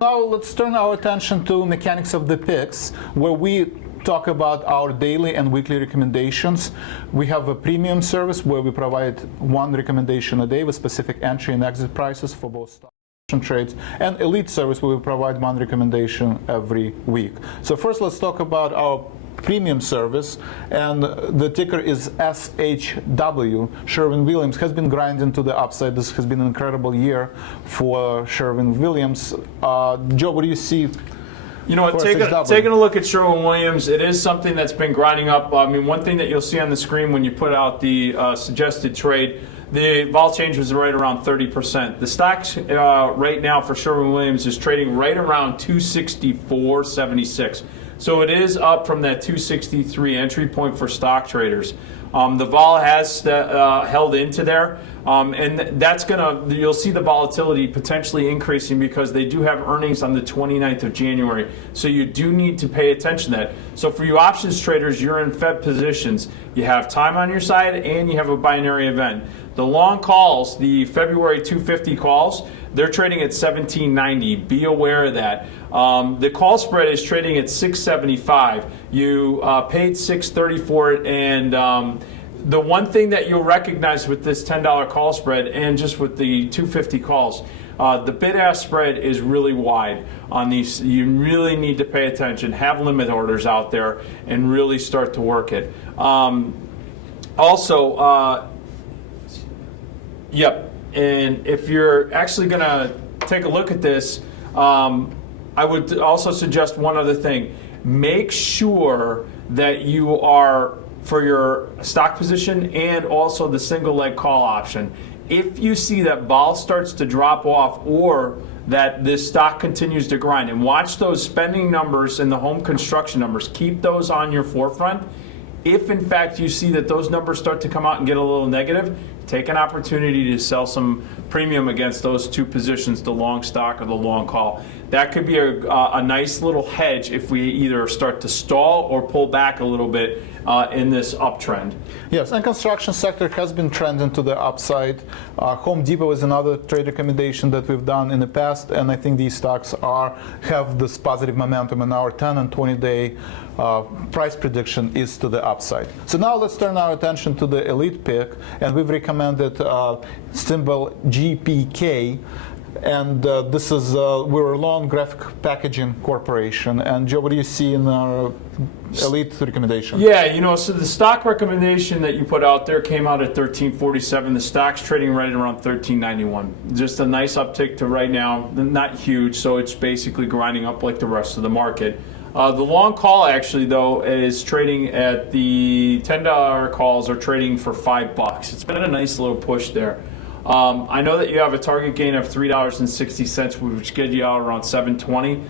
Now let's turn our attention to mechanics of the picks, where we talk about our daily and weekly recommendations. We have a premium service where we provide one recommendation a day with specific entry and exit prices for both stock and trades, and elite service where we provide one recommendation every week. So first let's talk about our premium service, and the ticker is SHW. Sherwin Williams has been grinding to the upside. This has been an incredible year for Sherwin Williams. Joe, what do you see? You know what, taking a look at Sherwin Williams, it is something that's been grinding up. I mean, one thing that you'll see on the screen when you put out the suggested trade, the vol change was right around 30%. The stocks right now for Sherwin Williams is trading right around 264.76. So it is up from that 263 entry point for stock traders. The vol has held into there, and that's you'll see the volatility potentially increasing because they do have earnings on the 29th of January. So you do need to pay attention to that. So for you options traders, you're in Fed positions. You have time on your side and you have a binary event. The long calls, the February 250 calls, they're trading at 1790. Be aware of that. The call spread is trading at 675. You paid 630 for it, and the one thing that you'll recognize with this $10 call spread and just with the 250 calls, the bid-ask spread is really wide on these. You really need to pay attention, have limit orders out there, and really start to work it. Yep. And if you're actually going to take a look at this, I would also suggest one other thing. Make sure that you are, for your stock position and also the single leg call option, if you see that vol starts to drop off or that this stock continues to grind, and watch those spending numbers and the home construction numbers, keep those on your forefront. If in fact you see that those numbers start to come out and get a little negative, take an opportunity to sell some premium against those two positions, the long stock or the long call. That could be a nice little hedge if we either start to stall or pull back a little bit in this uptrend. Yes, and construction sector has been trending to the upside. Home Depot is another trade recommendation that we've done in the past, and I think these stocks have this positive momentum, and our 10 and 20-day price prediction is to the upside. So now let's turn our attention to the elite pick, and we've recommended symbol GPK. And this is, we're a long graphic packaging corporation. And Joe, what do you see in our elite recommendation? Yeah, you know, so the stock recommendation that you put out there came out at 1347. The stock's trading right around 1391. Just a nice uptick to right now, not huge, so it's basically grinding up like the rest of the market. The long call actually though is trading at the $10 calls are trading for $5. It's been a nice little push there. I know that you have a target gain of $3.60, which gets you out around 720.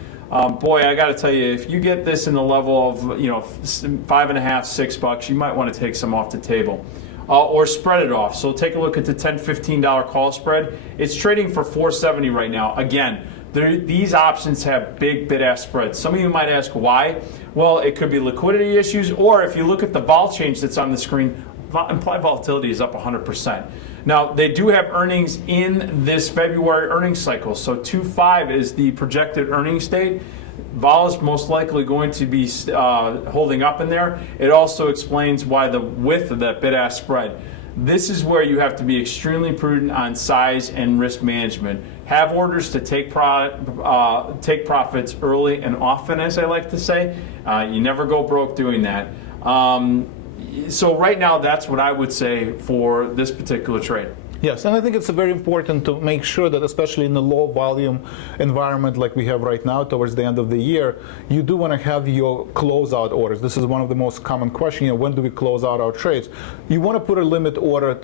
Boy, I got to tell you, if you get this in the level of $5.50, $6, you might want to take some off the table, or spread it off. So take a look at the $10, $15 call spread. It's trading for $4.70 right now. Again, these options have big bid-ask spreads. Some of you might ask why. Well, it could be liquidity issues, or if you look at the vol change that's on the screen, implied volatility is up 100%. Now, they do have earnings in this February earnings cycle. So 2.5 is the projected earnings date. Vol is most likely going to be holding up in there. It also explains why the width of that bid-ask spread. This is where you have to be extremely prudent on size and risk management. Have orders to take profits early and often, as I like to say. You never go broke doing that. So right now, that's what I would say for this particular trade. Yes, and I think it's very important to make sure that, especially in the low volume environment like we have right now towards the end of the year, you do want to have your closeout orders. This is one of the most common questions, when do we close out our trades? You want to put a limit order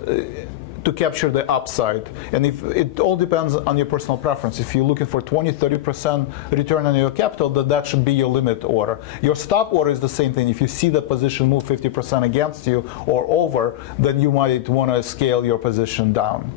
to capture the upside. And if it all depends on your personal preference. If you're looking for 20-30% return on your capital, that should be your limit order. Your stop order is the same thing. If you see the position move 50% against you or over, then you might want to scale your position down.